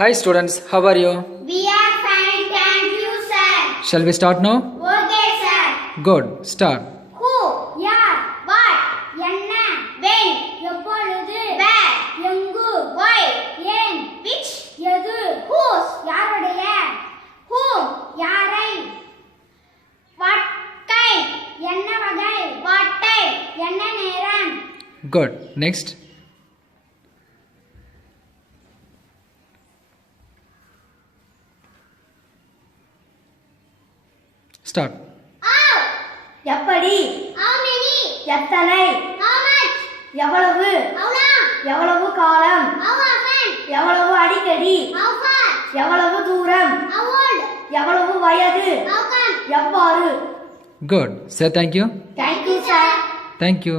Hi students, how are you? We are fine, thank you, sir. Shall we start now? Okay, sir. Good, start. Who, யார், what, என்ன, when, எப்பொழுது, where, எங்கு, why, ஏன், which, எது, whose, யாருடைய, whom, யாரை, what kind, என்ன வகை, what time, என்ன நேரம். Good, next. Start. How, எப்படி, how many, எத்தனை, how much, எவ்வளவு, how long, எவ்வளவு காலம், how often, எவ்வளவு அடிக்கடி, how far, எவ்வளவு தூரம், how old, எவ்வளவு வயது, how come. எவ்வாறு. Good. Say thank you. Thank you, sir. Thank you.